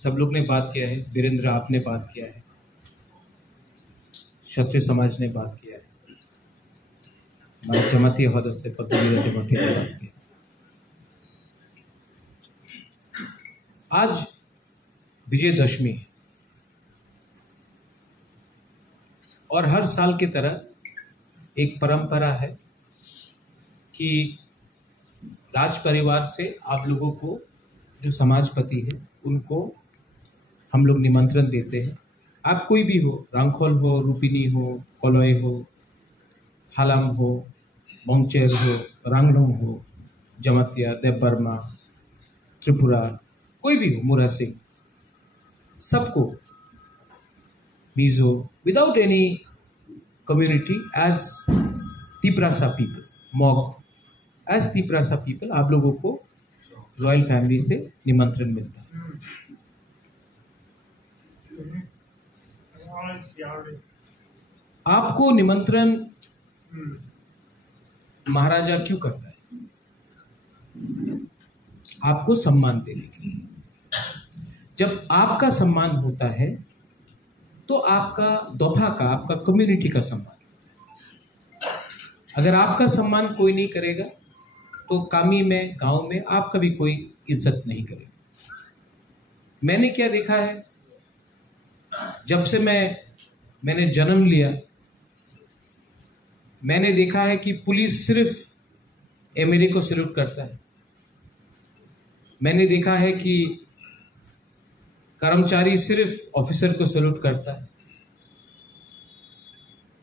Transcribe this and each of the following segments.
सब लोग ने बात किया है, वीरेंद्र आपने बात किया है, क्षत्रिय समाज ने बात किया है, हमारे जमाती सदस्य पद्मलीला जमाती ने बात किया। आज विजयदशमी है और हर साल की तरह एक परंपरा है कि राज परिवार से आप लोगों को जो समाजपति है उनको हम लोग निमंत्रण देते हैं। आप कोई भी हो, रांखोल हो, रूपिनी हो, कोलोई हो, हालाम हो, मोंगचेर हो, रांगडोंग हो, जमातिया, देवबर्मा, त्रिपुरा, कोई भी हो, मुरा सिंह, सबको Mizo without any community as Tiprasa people, Mog as Tiprasa people आप लोगों को रॉयल फैमिली से निमंत्रण मिलता है। आपको निमंत्रण महाराजा क्यों करता है? आपको सम्मान देने के लिए। जब आपका सम्मान होता है तो आपका दोफा का, आपका कम्युनिटी का सम्मान। अगर आपका सम्मान कोई नहीं करेगा तो कामी में, गांव में आपका भी कोई इज्जत नहीं करेगा। मैंने क्या देखा है, जब से मैंने जन्म लिया, मैंने देखा है कि पुलिस सिर्फ एमएलए को सैल्यूट करता है। मैंने देखा है कि कर्मचारी सिर्फ ऑफिसर को सैल्यूट करता है।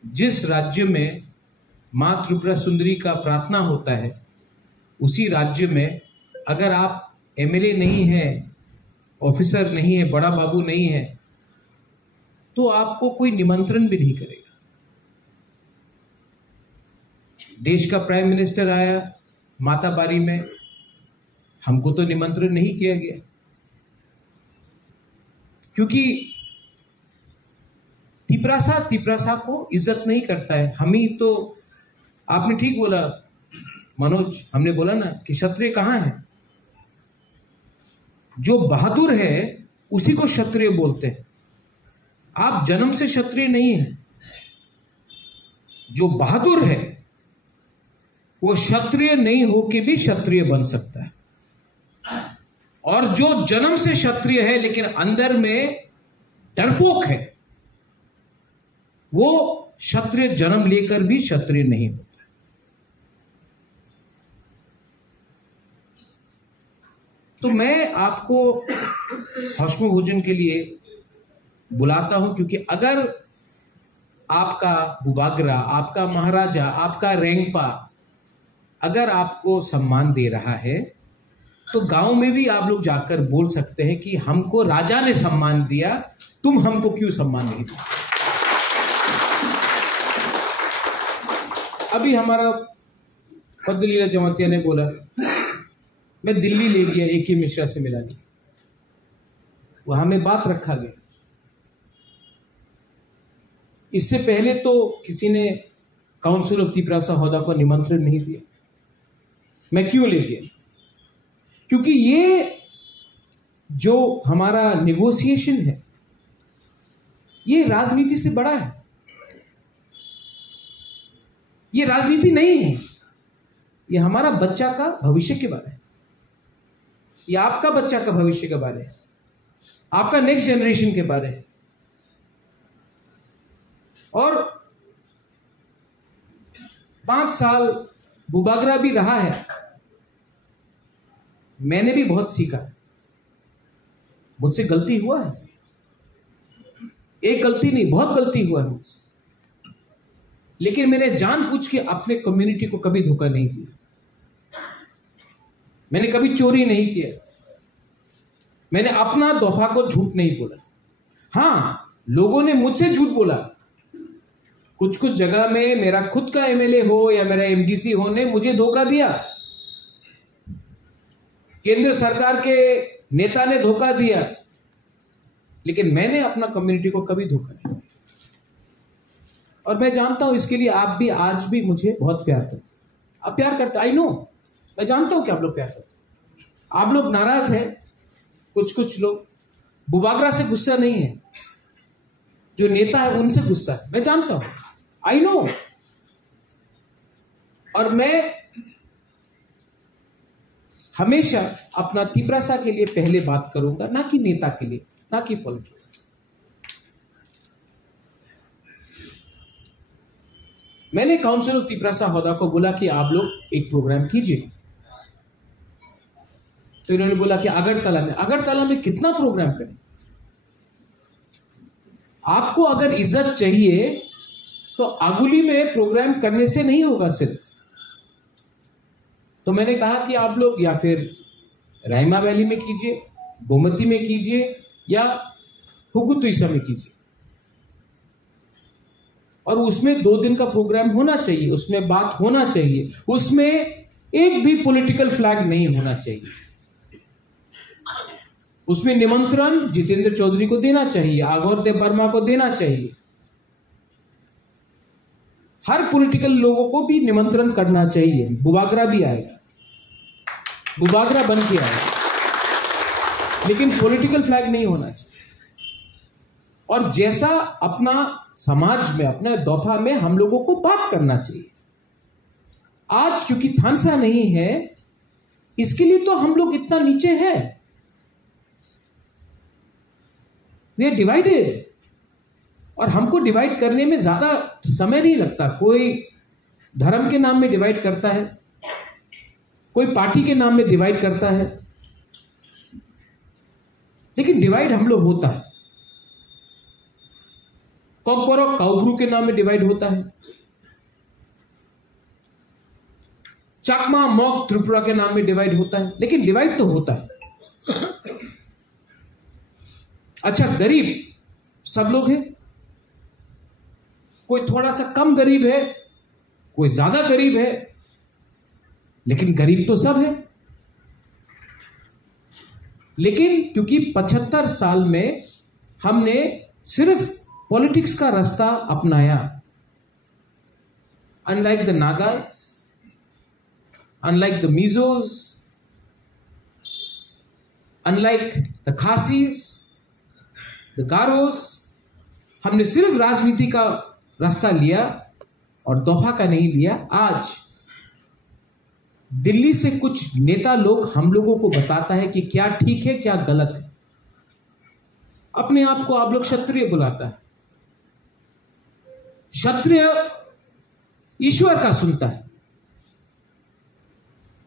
जिस राज्य में मां त्रिपुरा सुंदरी का प्रार्थना होता है, उसी राज्य में अगर आप एमएलए नहीं है, ऑफिसर नहीं है, बड़ा बाबू नहीं है, तो आपको कोई निमंत्रण भी नहीं करेगा। देश का प्राइम मिनिस्टर आया माताबारी में, हमको तो निमंत्रण नहीं किया गया, क्योंकि तिपरासा को इज्जत नहीं करता है। हम ही तो, आपने ठीक बोला मनोज, हमने बोला ना कि क्षत्रिय कहाँ है? जो बहादुर है उसी को क्षत्रिय बोलते हैं। आप जन्म से क्षत्रिय नहीं है। जो बहादुर है वो क्षत्रिय नहीं होके भी क्षत्रिय बन सकता है, और जो जन्म से क्षत्रिय है लेकिन अंदर में डरपोक है, वो क्षत्रिय जन्म लेकर भी क्षत्रिय नहीं होता। तो मैं आपको भस्म भोजन के लिए बुलाता हूं, क्योंकि अगर आपका बुबागरा, आपका महाराजा, आपका रेंगपा अगर आपको सम्मान दे रहा है तो गांव में भी आप लोग जाकर बोल सकते हैं कि हमको राजा ने सम्मान दिया, तुम हमको क्यों सम्मान नहीं दिया। अभी हमारा पद्मलीला जमातिया ने बोला, मैं दिल्ली ले गया ए के मिश्रा से मिलाने, वहां में बात रखा गया। इससे पहले तो किसी ने काउंसिल ऑफ तिपरासा होदा को निमंत्रण नहीं दिया। मैं क्यों ले गया? क्योंकि ये जो हमारा नेगोशिएशन है ये राजनीति से बड़ा है। ये राजनीति नहीं है, ये हमारा बच्चा का भविष्य के बारे है, ये आपका बच्चा का भविष्य के बारे है, आपका नेक्स्ट जनरेशन के बारे है। और 5 साल बुबागरा भी रहा है, मैंने भी बहुत सीखा है। मुझसे गलती हुआ है, एक गलती नहीं, बहुत गलती हुआ है मुझसे, लेकिन मैंने जानबूझ के अपने कम्युनिटी को कभी धोखा नहीं दिया। मैंने कभी चोरी नहीं किया, मैंने अपना दोफा को झूठ नहीं बोला। हाँ, लोगों ने मुझसे झूठ बोला। कुछ जगह में मेरा खुद का एमएलए हो या मेरा एमडीसी हो ने मुझे धोखा दिया, केंद्र सरकार के नेता ने धोखा दिया, लेकिन मैंने अपना कम्युनिटी को कभी धोखा नहीं दिया। और मैं जानता हूं इसके लिए आप भी आज भी मुझे बहुत प्यार करते। आप प्यार करते, आई नो, मैं जानता हूं कि आप लोग प्यार करते। आप लोग नाराज हैं, कुछ लोग, बुबागरा से गुस्सा नहीं है, जो नेता है उनसे गुस्सा है, मैं जानता हूं, आई नो। और मैं हमेशा अपना तिपरासा के लिए पहले बात करूंगा, ना कि नेता के लिए, ना कि पॉलिटिक्स। मैंने काउंसिल ऑफ तिपरासा होदा को बोला कि आप लोग एक प्रोग्राम कीजिए, तो इन्होंने बोला कि अगरतला में कितना प्रोग्राम करें? आपको अगर इज्जत चाहिए तो आगुली में प्रोग्राम करने से नहीं होगा सिर्फ। तो मैंने कहा कि आप लोग या फिर रायमा वैली में कीजिए, गोमती में कीजिए, या हुगुतुइसा में कीजिए, और उसमें 2 दिन का प्रोग्राम होना चाहिए, उसमें बात होना चाहिए, उसमें एक भी पॉलिटिकल फ्लैग नहीं होना चाहिए। उसमें निमंत्रण जितेंद्र चौधरी को देना चाहिए, आगौर देव वर्मा को देना चाहिए, हर पॉलिटिकल लोगों को भी निमंत्रण करना चाहिए। बुबागरा भी आएगा, बुबागरा बन के आएगा, लेकिन पॉलिटिकल फ्लैग नहीं होना चाहिए। और जैसा अपना समाज में, अपना दोफा में हम लोगों को बात करना चाहिए। आज क्योंकि थानसा नहीं है, इसके लिए तो हम लोग इतना नीचे हैं, वी आर डिवाइडेड। और हमको डिवाइड करने में ज्यादा समय नहीं लगता। कोई धर्म के नाम में डिवाइड करता है, कोई पार्टी के नाम में डिवाइड करता है, लेकिन डिवाइड हम लोग होता है। कॉकबरो काउब्रू के नाम में डिवाइड होता है, चाकमा मॉक त्रिपुरा के नाम में डिवाइड होता है, लेकिन डिवाइड तो होता है। अच्छा, गरीब सब लोग हैं, कोई थोड़ा सा कम गरीब है, कोई ज्यादा गरीब है, लेकिन गरीब तो सब है। लेकिन क्योंकि 75 साल में हमने सिर्फ पॉलिटिक्स का रास्ता अपनाया, unlike the Nagas, unlike the Mizos, unlike the Khasis, the Garos, हमने सिर्फ राजनीति का रास्ता लिया और दोफा का नहीं लिया। आज दिल्ली से कुछ नेता लोग हम लोगों को बताता है कि क्या ठीक है क्या गलत है। अपने आप को आप लोग क्षत्रिय बुलाता है। क्षत्रिय ईश्वर का सुनता है,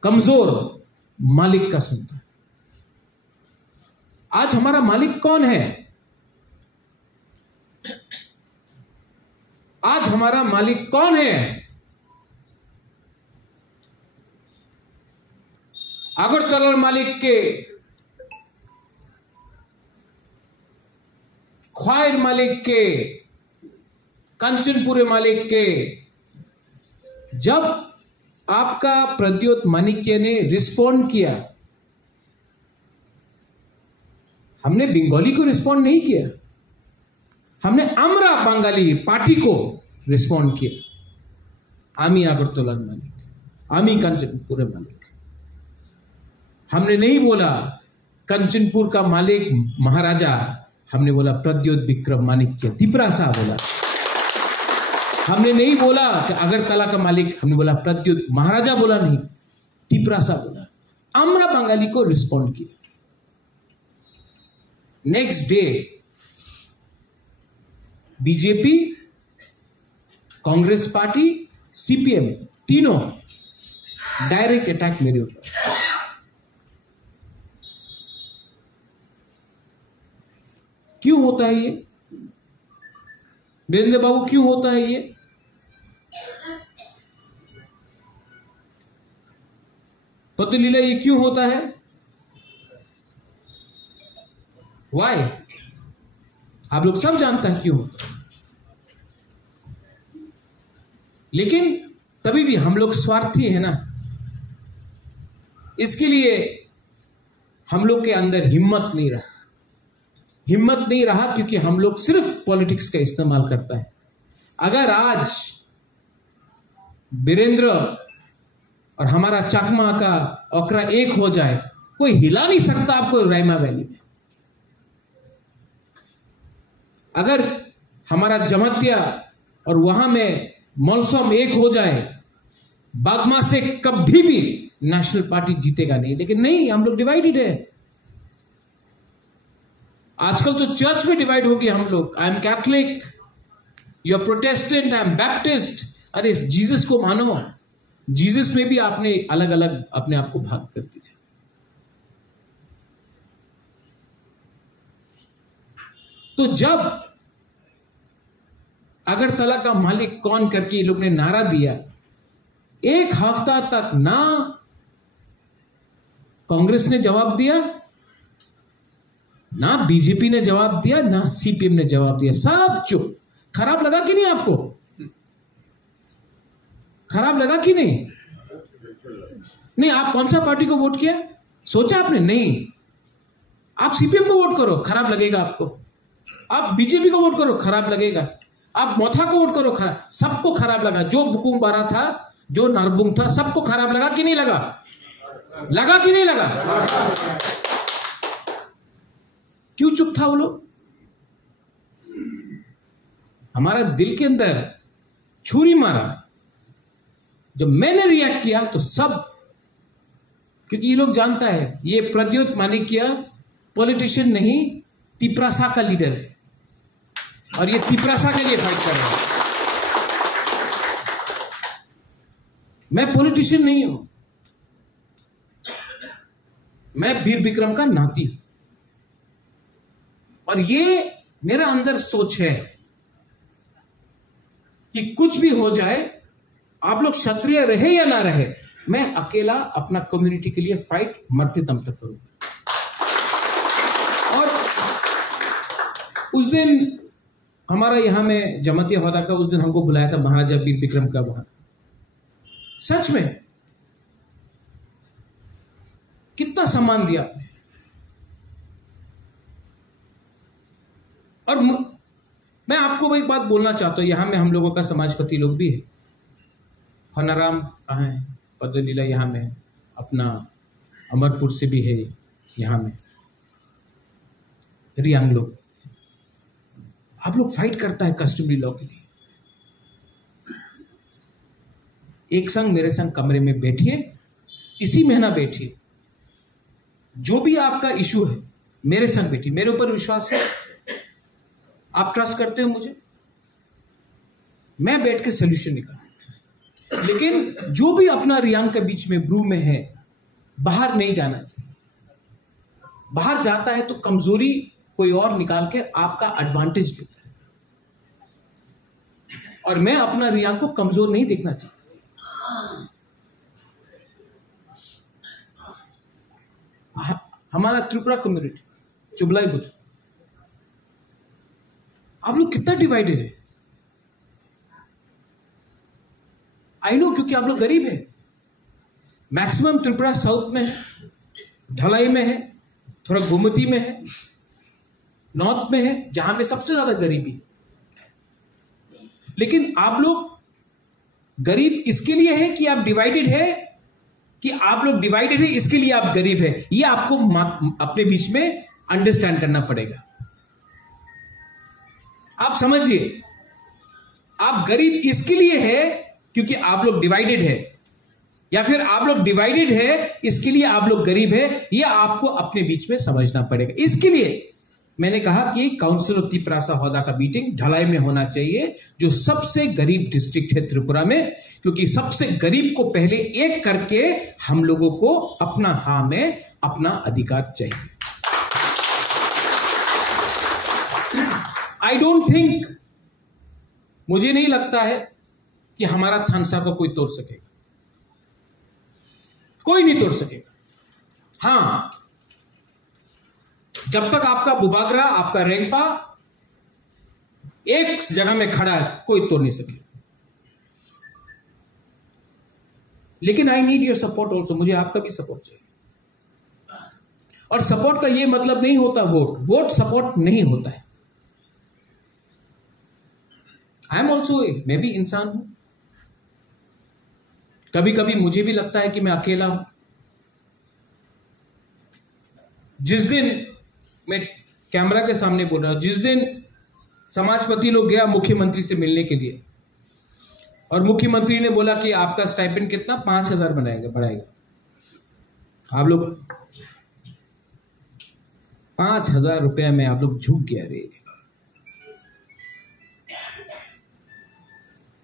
कमजोर मालिक का सुनता है। आज हमारा मालिक कौन है? आज हमारा मालिक कौन है? अगरतला मालिक के, ख्वाइर मालिक के, कंचनपुरे मालिक के। जब आपका प्रद्योत माणिक्य ने रिस्पॉन्ड किया, हमने बंगाली को रिस्पॉन्ड नहीं किया, हमने अमरा बंगाली पार्टी को रिस्पॉन्ड किया। आमी अगरतला मालिक, आमी कंचनपुरे मालिक। हमने नहीं बोला कंचनपुर का मालिक महाराजा, हमने बोला प्रद्योत विक्रम माणिक्य तिपरासा बोला। हमने नहीं बोला कि अगरतला का मालिक, हमने बोला प्रद्योत महाराजा बोला, नहीं तिपरासा बोला। अमरा बंगाली को रिस्पॉन्ड किया। Next day BJP, Congress party, CPM तीनों डायरेक्ट अटैक मेरे ऊपर। क्यों होता है ये वीरेंद्र बाबू, क्यों होता है ये? पता लीला, ये क्यों होता है? वाई? आप लोग सब जानते हैं क्यों होता है, लेकिन तभी भी हम लोग स्वार्थी है ना। इसके लिए हम लोग के अंदर हिम्मत नहीं रहा। हिम्मत नहीं रहा क्योंकि हम लोग सिर्फ पॉलिटिक्स का इस्तेमाल करता है। अगर आज वीरेंद्र और हमारा चकमा का ओकरा एक हो जाए, कोई हिला नहीं सकता आपको रायमा वैली में। अगर हमारा जमातिया और वहां में मौसम एक हो जाए, बागमा से कभी भी नेशनल पार्टी जीतेगा नहीं। लेकिन नहीं, हम लोग डिवाइडेड है। आजकल तो चर्च में डिवाइड हो गए हम लोग। I am Catholic, you are Protestant, I am Baptist. अरे जीसस को मानो, जीसस में भी आपने अलग अलग अपने आप को भाग कर दिया। तो जब अगरतला का मालिक कौन करके ये लोग ने नारा दिया, एक हफ्ता तक ना कांग्रेस ने जवाब दिया, ना बीजेपी ने जवाब दिया, ना सीपीएम ने जवाब दिया, सब चुप। खराब लगा कि नहीं आपको? खराब लगा कि नहीं? नहीं, आप कौन सा पार्टी को वोट किया सोचा आपने? नहीं, आप सीपीएम को वोट करो, खराब लगेगा आपको। आप बीजेपी को वोट करो, खराब लगेगा। आप मोथा को वोट करो, खराब, सबको खराब लगा। जो बुकुम बारा था, जो नारबुंग था, सबको खराब लगा कि नहीं लगा? लगा कि नहीं लगा? क्यों चुप था वो लोग? हमारा दिल के अंदर छुरी मारा। जब मैंने रिएक्ट किया तो सब, क्योंकि ये लोग जानता है ये प्रद्योत मानिकिया पॉलिटिशियन नहीं, तिपरासा का लीडर है और ये तिपरासा के लिए फाइट कर रहा है। मैं पॉलिटिशियन नहीं हूं, मैं वीर विक्रम का नाती हूं। और ये मेरा अंदर सोच है कि कुछ भी हो जाए, आप लोग क्षत्रिय रहे या ना रहे, मैं अकेला अपना कम्युनिटी के लिए फाइट मरते दम तक करूंगा। और उस दिन हमारा यहां में जमातिया होदा का, उस दिन हमको बुलाया था महाराजा वीर विक्रम का वहां। सच में कितना सम्मान दिया आपने। और मैं आपको एक बात बोलना चाहता हूं, यहां में हम लोगों का समाजपति लोग भी है। हनाराम कहाँ है? पद्मलीला यहाँ में है, अपना अमरपुर से भी है यहाँ में, रियांग लोग। आप लोग फाइट करता है कस्टमरी लॉ के लिए। एक संग मेरे संग कमरे में बैठिए, इसी महीना बैठिए, जो भी आपका इशू है मेरे संग बैठिए। मेरे ऊपर विश्वास है, आप ट्रस्ट करते हो मुझे, मैं बैठ के सोल्यूशन निकालूं। लेकिन जो भी अपना रियांग के बीच में ब्रू में है, बाहर नहीं जाना चाहिए। बाहर जाता है तो कमजोरी कोई और निकाल के आपका एडवांटेज लेता है, और मैं अपना रियांग को कमजोर नहीं देखना चाहता। हमारा त्रिपुरा कम्युनिटी, चुबलाई बुद्ध, आप लोग कितना डिवाइडेड है। आई नो, क्योंकि आप लोग गरीब है। मैक्सिमम त्रिपुरा साउथ में है, ढलाई में है, थोड़ा गोमती में है, नॉर्थ में है, जहां में सबसे ज्यादा गरीबी। लेकिन आप लोग गरीब इसके लिए है कि आप डिवाइडेड है, कि आप लोग डिवाइडेड है इसके लिए आप गरीब है? ये आपको अपने बीच में अंडरस्टैंड करना पड़ेगा। आप समझिए, आप गरीब इसके लिए है क्योंकि आप लोग डिवाइडेड है, या फिर आप लोग डिवाइडेड है इसके लिए आप लोग गरीब है? ये आपको अपने बीच में समझना पड़ेगा। इसके लिए मैंने कहा कि काउंसिल ऑफ तिपरासा हौदा का मीटिंग ढलाई में होना चाहिए, जो सबसे गरीब डिस्ट्रिक्ट है त्रिपुरा में, क्योंकि सबसे गरीब को पहले एक करके हम लोगों को अपना हाँ में अपना अधिकार चाहिए। आई डोंट थिंक, मुझे नहीं लगता है कि हमारा थानसा को कोई तोड़ सकेगा, कोई नहीं तोड़ सकेगा। हां, जब तक आपका बुबागरा, आपका रेंपा एक जगह में खड़ा है, कोई तोड़ नहीं सकेगा। लेकिन I need your support also, मुझे आपका भी सपोर्ट चाहिए। और सपोर्ट का यह मतलब नहीं होता वोट सपोर्ट नहीं होता है। आई एम ऑल्सो, मैं भी इंसान हूं, कभी कभी मुझे भी लगता है कि मैं अकेला हूं। जिस दिन मैं कैमरा के सामने बोल रहा हूं, जिस दिन समाजपति लोग गया मुख्यमंत्री से मिलने के लिए, और मुख्यमंत्री ने बोला कि आपका स्टाइपेंड कितना, 5,000 बढ़ाएगा। आप लोग 5,000 रुपया में आप लोग झुक गया रे।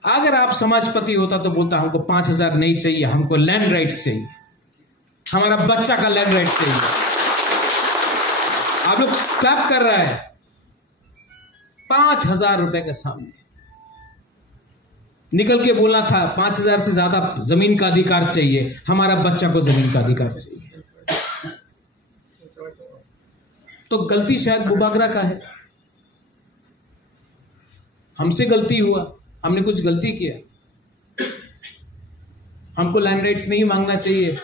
अगर आप समाजपति होता तो बोलता हमको 5,000 नहीं चाहिए, हमको लैंड राइट्स चाहिए, हमारा बच्चा का लैंड राइट्स चाहिए। आप लोग क्लैप कर रहा है 5,000 रुपए के सामने। निकल के बोलना था 5,000 से ज्यादा जमीन का अधिकार चाहिए, हमारा बच्चा को जमीन का अधिकार चाहिए। तो गलती शायद बुबागरा का है, हमसे गलती हुआ, हमने कुछ गलती किया। हमको लैंड राइट्स नहीं मांगना चाहिए।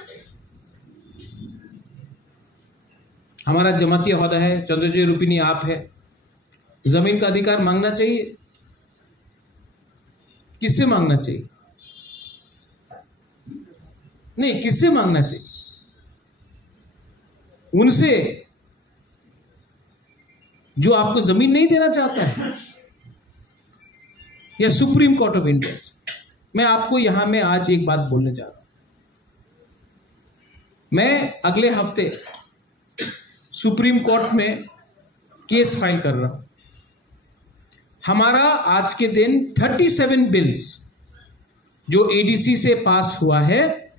हमारा जमाती ओहदा है, चंद्रजय रूपिनी आप है, जमीन का अधिकार मांगना चाहिए। किससे मांगना चाहिए? नहीं, किससे मांगना चाहिए? उनसे जो आपको जमीन नहीं देना चाहता है, या सुप्रीम कोर्ट ऑफ इंडिया से? मैं आपको यहां में आज एक बात बोलने जा रहा हूं। मैं अगले हफ्ते सुप्रीम कोर्ट में केस फाइल कर रहा हूं। हमारा आज के दिन 37 बिल्स जो एडीसी से पास हुआ है,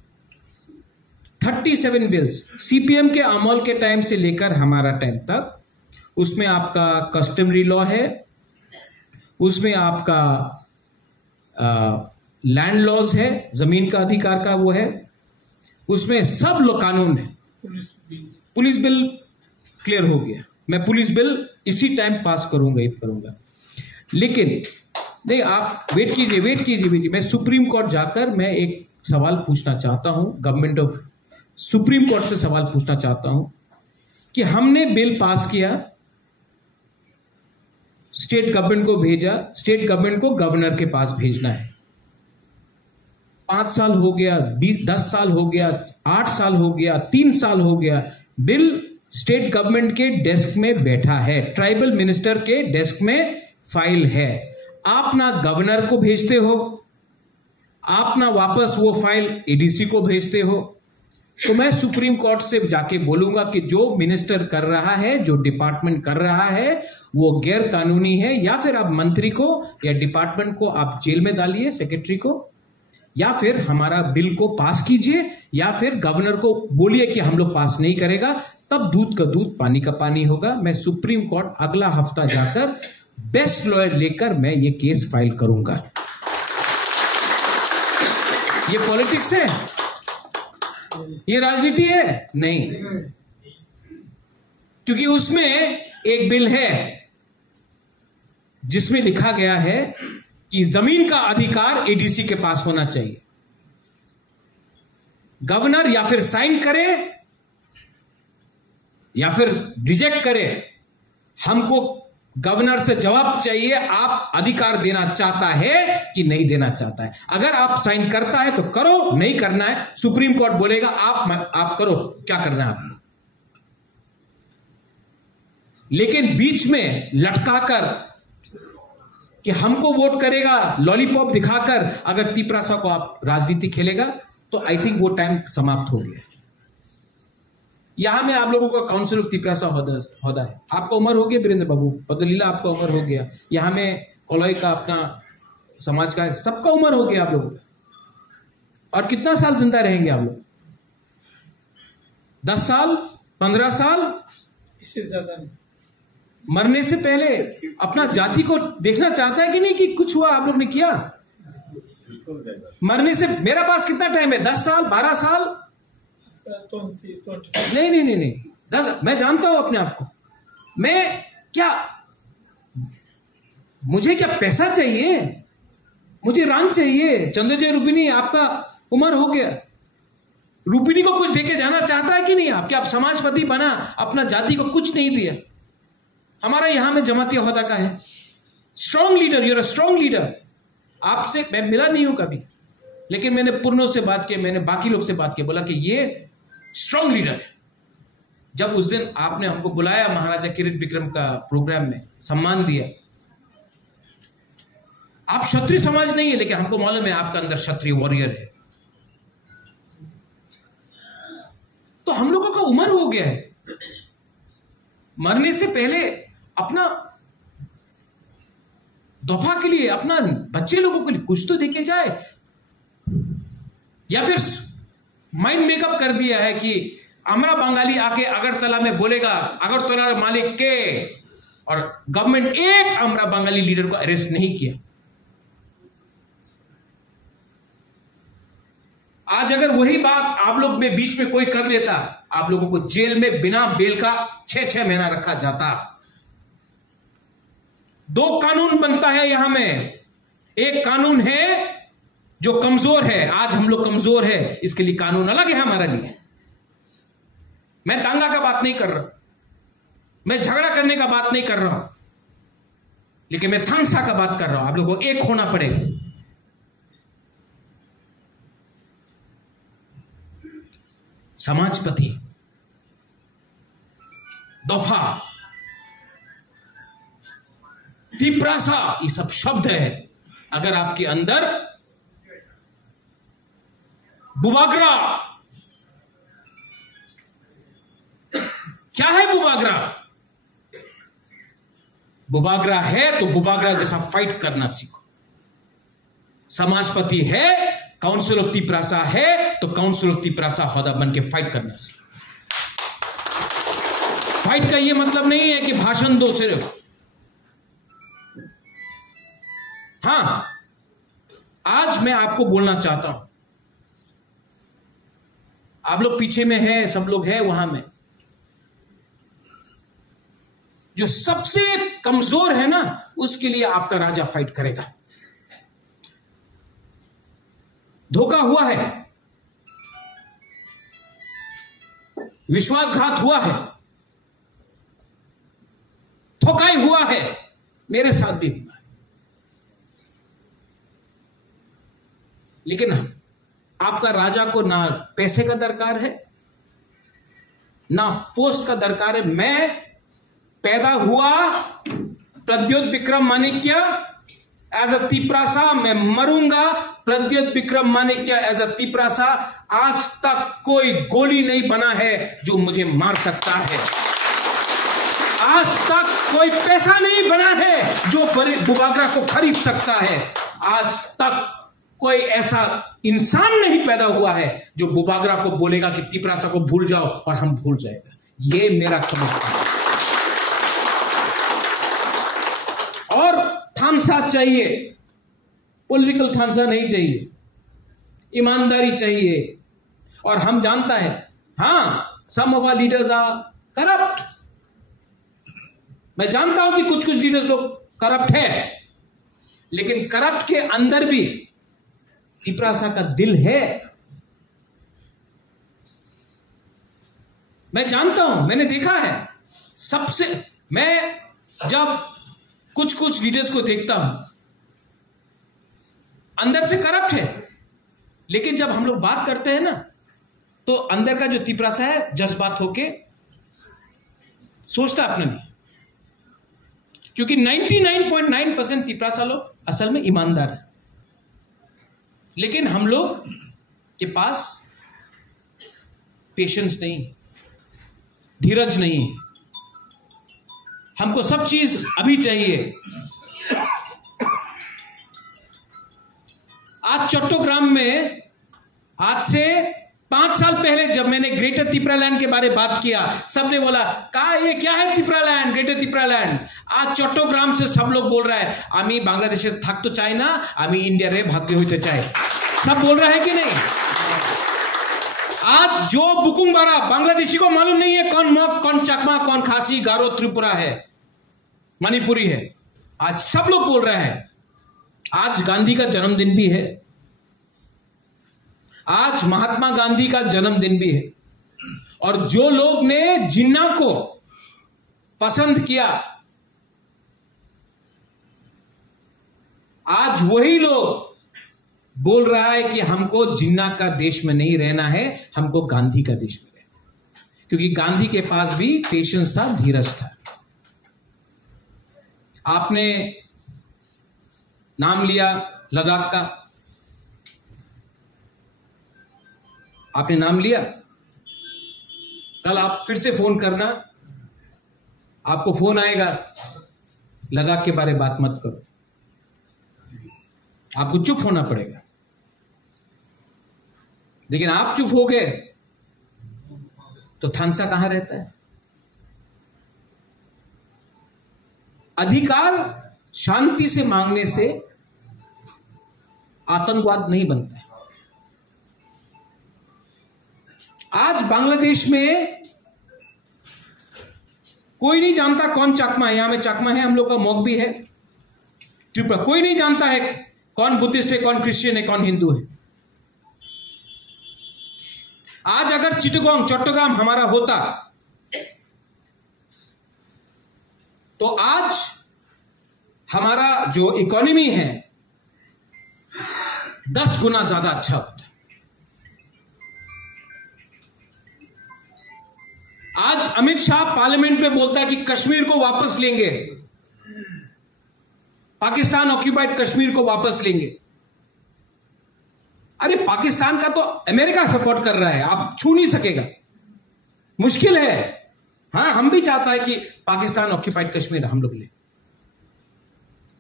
37 बिल्स सीपीएम के अमल के टाइम से लेकर हमारा टाइम तक, उसमें आपका कस्टमरी लॉ है, उसमें आपका लैंड लॉज है, जमीन का अधिकार का वो है, उसमें सब लोग कानून है। पुलिस बिल क्लियर हो गया, मैं पुलिस बिल इसी टाइम पास करूंगा। लेकिन नहीं, आप वेट कीजिए। मैं सुप्रीम कोर्ट जाकर मैं एक सवाल पूछना चाहता हूं, गवर्नमेंट ऑफ सुप्रीम कोर्ट से सवाल पूछना चाहता हूं कि हमने बिल पास किया, स्टेट गवर्नमेंट को भेजा, स्टेट गवर्नमेंट को गवर्नर के पास भेजना है। 5 साल हो गया, 10 साल हो गया, 8 साल हो गया, 3 साल हो गया, बिल स्टेट गवर्नमेंट के डेस्क में बैठा है, ट्राइबल मिनिस्टर के डेस्क में फाइल है। आप ना गवर्नर को भेजते हो, आप ना वापस वो फाइल एडीसी को भेजते हो। तो मैं सुप्रीम कोर्ट से जाके बोलूंगा कि जो मिनिस्टर कर रहा है, जो डिपार्टमेंट कर रहा है, वो गैर कानूनी है। या फिर आप मंत्री को या डिपार्टमेंट को आप जेल में डालिए, सेक्रेटरी को, या फिर हमारा बिल को पास कीजिए, या फिर गवर्नर को बोलिए कि हम लोग पास नहीं करेगा, तब दूध का दूध पानी का पानी होगा। मैं सुप्रीम कोर्ट अगला हफ्ता जाकर बेस्ट लॉयर लेकर मैं ये केस फाइल करूंगा। ये पॉलिटिक्स है, ये राजनीति है? नहीं, क्योंकि उसमें एक बिल है जिसमें लिखा गया है कि जमीन का अधिकार एडीसी के पास होना चाहिए। गवर्नर या फिर साइन करे या फिर रिजेक्ट करे, हमको गवर्नर से जवाब चाहिए, आप अधिकार देना चाहता है कि नहीं देना चाहता है। अगर आप साइन करता है तो करो, नहीं करना है सुप्रीम कोर्ट बोलेगा आप करो, क्या करना है आपको। लेकिन बीच में लटकाकर कि हमको वोट करेगा, लॉलीपॉप दिखाकर अगर तिपरासा को आप राजनीति खेलेगा, तो आई थिंक वो टाइम समाप्त हो गया। यहां में आप लोगों का काउंसिल ऑफ तिपरासा होदा है। आपका उम्र हो गया, वीरेंद्र बाबू पदलीला आपका उम्र हो गया, यहां में कोलोई का अपना समाज का सबका उम्र हो गया आप लोगों का। और कितना साल जिंदा रहेंगे आप लोग? 10 साल, 15 साल, इससे ज्यादा नहीं। मरने से पहले अपना जाति को देखना चाहता है कि नहीं, कि कुछ हुआ आप लोग ने किया? मरने से मेरा पास कितना टाइम है? 10 साल, 12 साल? नहीं, 10। मैं जानता हूं अपने आप को। मुझे क्या पैसा चाहिए? मुझे रंग चाहिए। चंद्रजय रूपिनी आपका उम्र हो गया, रूपिनी को कुछ देके जाना चाहता है कि नहीं आप? क्या आप समाजपति बना, अपना जाति को कुछ नहीं दिया? हमारा यहां में जमाती ओहदा का है, strong leader, you're a strong leader. आपसे मैं मिला नहीं हूं कभी, लेकिन मैंने पूर्णों से बात की, मैंने बाकी लोग से बात की, बोला कि ये स्ट्रॉन्ग लीडर है। जब उस दिन आपने हमको बुलाया महाराजा किरीट विक्रम का प्रोग्राम में, सम्मान दिया, आप क्षत्रिय समाज नहीं है, लेकिन हमको मालूम है आपका अंदर क्षत्रिय वॉरियर है। तो हम लोगों का उम्र हो गया है, मरने से पहले अपना दफा के लिए, अपना बच्चे लोगों के लिए कुछ तो देके जाए। या फिर माइंड मेकअप कर दिया है कि हमरा बंगाली आके अगरतला में बोलेगा अगरतला मालिक के, और गवर्नमेंट एक हमरा बंगाली लीडर को अरेस्ट नहीं किया। आज अगर वही बात आप लोग में बीच में कोई कर लेता, आप लोगों को जेल में बिना बेल का 6-6 महीना रखा जाता। 2 कानून बनता है यहां में। एक कानून है जो कमजोर है, आज हम लोग कमजोर है, इसके लिए कानून अलग है हमारे लिए। मैं दांगा का बात नहीं कर रहा, मैं झगड़ा करने का बात नहीं कर रहा हूं, लेकिन मैं थांगसा का बात कर रहा हूं। आप लोगों को एक होना पड़ेगा। समाजपति, दफा, तिप्रासा, ये सब शब्द है। अगर आपके अंदर बुबागरा, क्या है बुबागरा? बुबागरा है तो बुबागरा जैसा फाइट करना सीखो। समाजपति है, काउंसिल ऑफ तिप्रासा है तो काउंसिल ऑफ तिप्रासा होदा बन के फाइट करना सीखो। फाइट का यह मतलब नहीं है कि भाषण दो सिर्फ। हां, आज मैं आपको बोलना चाहता हूं, आप लोग पीछे में है, सब लोग हैं वहां में, जो सबसे कमजोर है ना, उसके लिए आपका राजा फाइट करेगा। धोखा हुआ है, विश्वासघात हुआ है, ठोकाई हुआ है, मेरे साथ भी हुआ है, लेकिन आपका राजा को ना पैसे का दरकार है, ना पोस्ट का दरकार है। मैं पैदा हुआ प्रद्योत विक्रम माणिक्य एज अ तिप्रासा, मैं मरूंगा प्रद्योत विक्रम माणिक्य एज अ तिप्रासा। आज तक कोई गोली नहीं बना है जो मुझे मार सकता है। आज तक कोई पैसा नहीं बना है जो बुबागरा को खरीद सकता है। आज तक कोई ऐसा इंसान नहीं पैदा हुआ है जो बुबागरा को बोलेगा कि तिप्रासा को भूल जाओ और हम भूल जाएगा। ये मेरा तमन्ना है। और थामसा चाहिए, पॉलिटिकल थामसा नहीं चाहिए, ईमानदारी चाहिए। और हम जानता है, हां, some of our leaders are corrupt. मैं जानता हूं कि कुछ कुछ लीडर्स लोग करप्ट है, लेकिन करप्ट के अंदर भी तिप्रासा का दिल है। मैं जानता हूं, मैंने देखा है। सबसे मैं जब कुछ कुछ लीडर्स को देखता हूं, अंदर से करप्ट है, लेकिन जब हम लोग बात करते हैं ना, तो अंदर का जो तिप्रासा है जज्बात होके सोचता अपने लिए। क्योंकि 99.9% तिप्रासा लोग असल में ईमानदार है, लेकिन हम लोग के पास पेशेंस नहीं, धीरज नहीं। हमको सब चीज अभी चाहिए। आज चट्टोग्राम में आज से 5 साल पहले जब मैंने ग्रेटर तिप्रालैंड के बारे में बात किया, सबने बोला कहा ये क्या है तिप्रालैंड, ग्रेटर तिप्रालैंड। आज चट्टोग्राम से सब लोग बोल रहा है आमी बांग्लादेशे থাকতো চাই না, आमी इंडिया रे भाग्य होते चाहे। सब बोल रहा है कि नहीं? आज जो बुकुंबारा बांग्लादेशी को मालूम नहीं है कौन मग, कौन चकमा, कौन खासी, गारो, त्रिपुरा है, मणिपुरी है। आज सब लोग बोल रहे हैं। आज गांधी का जन्मदिन भी है, आज महात्मा गांधी का जन्मदिन भी है। और जो लोग ने जिन्ना को पसंद किया, आज वही लोग बोल रहा है कि हमको जिन्ना का देश में नहीं रहना है, हमको गांधी का देश में रहना है। क्योंकि गांधी के पास भी पेशेंस था, धीरज था। आपने नाम लिया लद्दाख का, आपने नाम लिया, कल आप फिर से फोन करना, आपको फोन आएगा लद्दाख के बारे में बात मत करो, आपको चुप होना पड़ेगा। लेकिन आप चुप हो गए तो थानसा कहां रहता है? अधिकार शांति से मांगने से आतंकवाद नहीं बनता है। आज बांग्लादेश में कोई नहीं जानता कौन चाकमा है। यहां में चाकमा है, हम लोग का मोग भी है, त्रिपुरा, कोई नहीं जानता है कौन बुद्धिस्ट है, कौन क्रिश्चियन है, कौन हिंदू है। आज अगर चिटगांव चट्टग्राम हमारा होता तो आज हमारा जो इकोनॉमी है 10 गुना ज्यादा अच्छा होता। आज अमित शाह पार्लियामेंट में बोलता है कि कश्मीर को वापस लेंगे, पाकिस्तान ऑक्यूपाइड कश्मीर को वापस लेंगे। अरे पाकिस्तान का तो अमेरिका सपोर्ट कर रहा है, आप छू नहीं सकेगा, मुश्किल है। हाँ, हम भी चाहता है कि पाकिस्तान ऑक्यूपाइड कश्मीर हम लोग ले।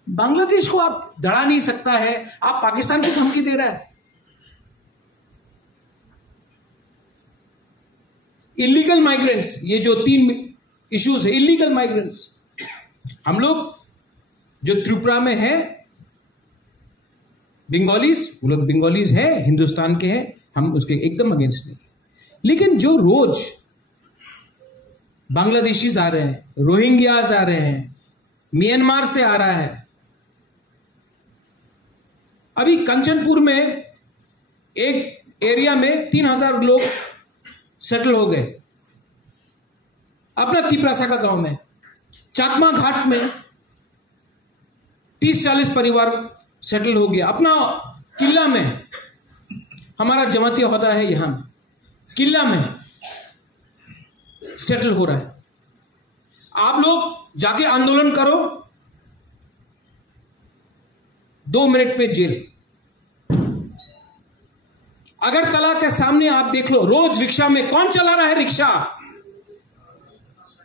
बांग्लादेश को आप डरा नहीं सकता है, आप पाकिस्तान की धमकी दे रहा है। इलीगल माइग्रेंट्स, ये जो 3 इश्यूज है, इलीगल माइग्रेंट्स, हम लोग जो त्रिपुरा में है बंगालीज, वो लोग बंगालीज है, हिंदुस्तान के हैं, हम उसके एकदम अगेंस्ट नहीं। लेकिन जो रोज बांग्लादेशीज आ रहे हैं, रोहिंग्याज आ रहे हैं, म्यांमार से आ रहा है। अभी कंचनपुर में एक एरिया में 3000 लोग सेटल हो गए अपना तिपरासा का गांव में। चाकमा घाट में 30-40 परिवार सेटल हो गया अपना किला में। हमारा जमाती होता है यहां किला में सेटल हो रहा है। आप लोग जाके आंदोलन करो, 2 मिनट में जेल। अगरतला के सामने आप देख लो, रोज रिक्शा में कौन चला रहा है रिक्शा?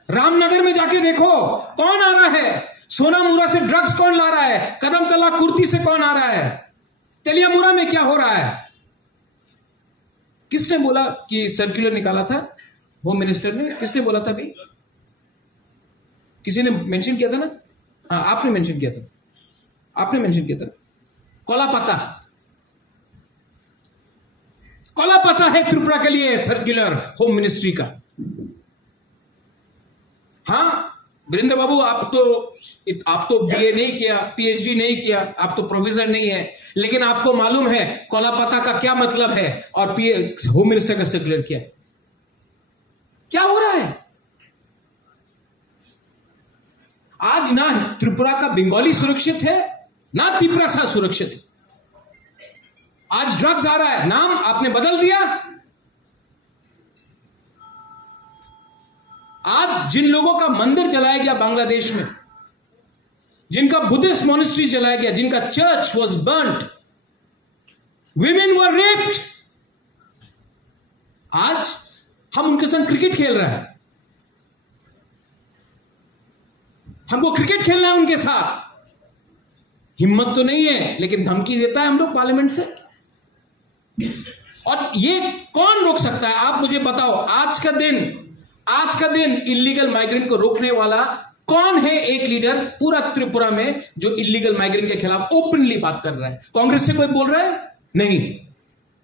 रामनगर में जाके देखो कौन आ रहा है। सोनामुरा से ड्रग्स कौन ला रहा है? कदमतला कुर्ती से कौन आ रहा है? तेलियामुरा में क्या हो रहा है? किसने बोला कि सर्कुलर निकाला था होम मिनिस्टर ने? किसने बोला था? भाई किसी ने मेंशन किया था ना? हाँ, आपने मेंशन किया था, आपने मेंशन किया था। कोला पता है त्रिपुरा के लिए सर्कुलर होम मिनिस्ट्री का। हाँ वीरेंद्र बाबू, आप तो बीए नहीं किया, पीएचडी नहीं किया, आप तो प्रोफेसर नहीं है, लेकिन आपको मालूम है कोलापता का क्या मतलब है और होम मिनिस्टर का सर्कुलर क्या है? क्या हो रहा है आज? ना त्रिपुरा का बंगाली सुरक्षित है, ना तिपरासा सुरक्षित है। आज ड्रग्स आ रहा है, नाम आपने बदल दिया। आज जिन लोगों का मंदिर जलाया गया बांग्लादेश में, जिनका बुद्धिस्ट मोनेस्ट्री जलाया गया, जिनका church was burned, women were raped, आज हम उनके संग क्रिकेट खेल रहे हैं। हमको क्रिकेट खेलना है उनके साथ। हिम्मत तो नहीं है, लेकिन धमकी देता है हम लोग पार्लियामेंट से। और ये कौन रोक सकता है? आप मुझे बताओ, आज का दिन इलीगल माइग्रेंट को रोकने वाला कौन है? एक लीडर पूरा त्रिपुरा में जो इलीगल माइग्रेंट के खिलाफ ओपनली बात कर रहा है। कांग्रेस से कोई बोल रहा है? नहीं।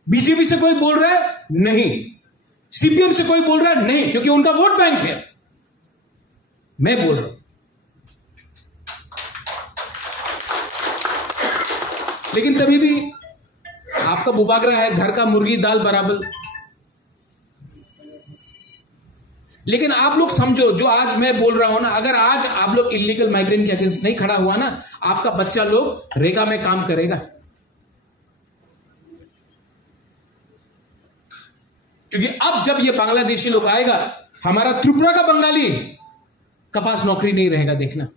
बीजेपी से कोई बोल रहा है? नहीं। सीपीएम से कोई बोल रहा है? नहीं, क्योंकि उनका वोट बैंक है। मैं बोल रहा हूं। लेकिन तभी भी आपका मुबागरा है, घर का मुर्गी दाल बराबर। लेकिन आप लोग समझो, जो आज मैं बोल रहा हूं ना, अगर आज आप लोग इलीगल माइग्रेंट के अगेंस्ट नहीं खड़ा हुआ ना, आपका बच्चा लोग रेगा में काम करेगा। क्योंकि अब जब ये बांग्लादेशी लोग आएगा, हमारा त्रिपुरा का बंगाली का पास नौकरी नहीं रहेगा, देखना।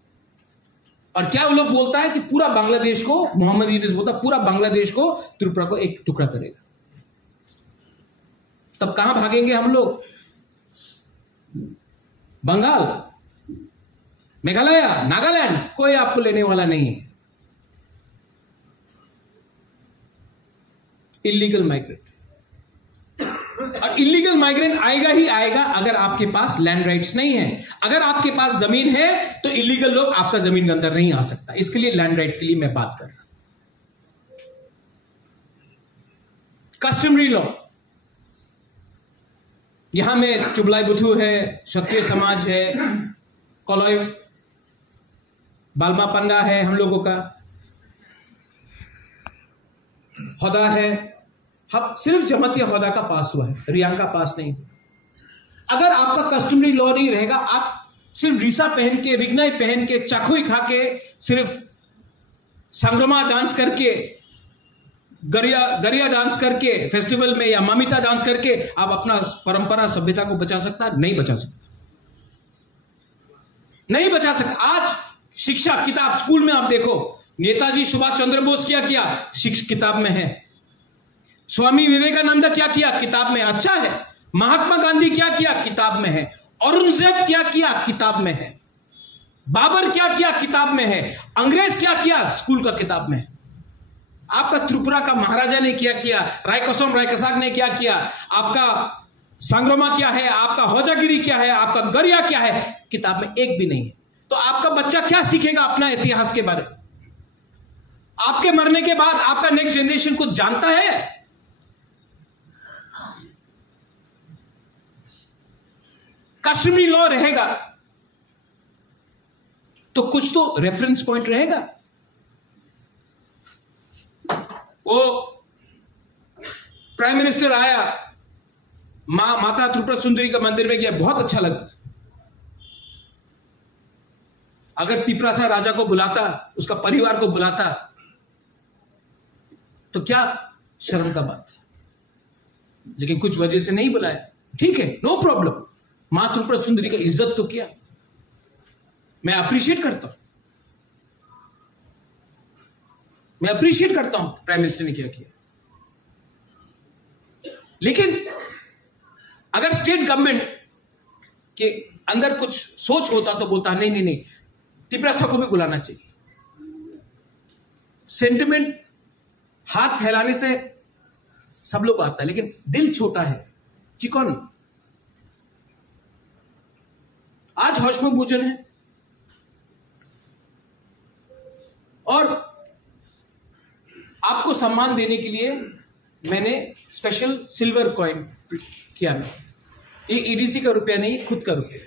और क्या वो लोग बोलता है कि पूरा बांग्लादेश को, मोहम्मद यूनुस बोलता है पूरा बांग्लादेश को, त्रिपुरा को एक टुकड़ा करेगा। तब कहां भागेंगे हम लोग? बंगाल, मेघालय, नागालैंड, कोई आपको लेने वाला नहीं है। इलीगल माइग्रेंट, और इलीगल माइग्रेंट आएगा ही आएगा अगर आपके पास लैंड राइट्स नहीं है। अगर आपके पास जमीन है तो इलीगल लोग आपका जमीन के अंदर नहीं आ सकता। इसके लिए लैंड राइट्स के लिए मैं बात कर रहा हूं। कस्टमरी लॉ, यहां में चुबलाई बुथु है, क्षत्रिय समाज है, कॉलोय बालमा पंडा है, हम लोगों का होदा है। हम सिर्फ जमाती होदा का पास हुआ है, रियांग का पास नहीं। अगर आपका कस्टमरी लॉ नहीं रहेगा, आप सिर्फ रीसा पहन के, रिगनाई पहन के, चाकुई खा के, सिर्फ संगमा डांस करके, गरिया डांस करके फेस्टिवल में, या मामिता डांस करके आप अपना परंपरा सभ्यता को बचा सकता? नहीं बचा सकता, नहीं बचा सकता। आज शिक्षा किताब स्कूल में आप देखो, नेताजी सुभाष चंद्र बोस क्या किया किताब में है, स्वामी विवेकानंद क्या किया किताब में, अच्छा है। महात्मा गांधी क्या किया किताब में है, औरंगजेब क्या किया किताब में है, बाबर क्या किया किताब में है, अंग्रेज क्या किया स्कूल का किताब में है। आपका त्रिपुरा का महाराजा ने क्या किया, रायकोसम रायकसाग ने क्या किया, आपका संग्रमा क्या है, आपका होजागिरी क्या है, आपका गरिया क्या है, किताब में एक भी नहीं है। तो आपका बच्चा क्या सीखेगा अपना इतिहास के बारे में? आपके मरने के बाद आपका नेक्स्ट जनरेशन कुछ जानता है? कस्टमरी लॉ रहेगा तो कुछ तो रेफरेंस पॉइंट रहेगा। वो प्राइम मिनिस्टर आया, माता त्रिपुरा सुंदरी का मंदिर में गया, बहुत अच्छा लगा। अगर तिपरासा राजा को बुलाता, उसका परिवार को बुलाता, तो क्या शर्म का बात। लेकिन कुछ वजह से नहीं बुलाया, ठीक है, नो प्रॉब्लम। मां त्रिपुरा सुंदरी का इज्जत तो किया, मैं अप्रिशिएट करता हूं, मैं अप्रिशिएट करता हूं प्राइम मिनिस्टर ने क्या किया। लेकिन अगर स्टेट गवर्नमेंट के अंदर कुछ सोच होता तो बोलता नहीं नहीं नहीं, तिपरासा को भी बुलाना चाहिए। सेंटिमेंट हाथ फैलाने से सब लोग आता है, लेकिन दिल छोटा है, चिकन। आज हौशम भोजन है और आपको सम्मान देने के लिए मैंने स्पेशल सिल्वर कॉइन किया। ये ईडीसी का रुपया नहीं, खुद का रुपया।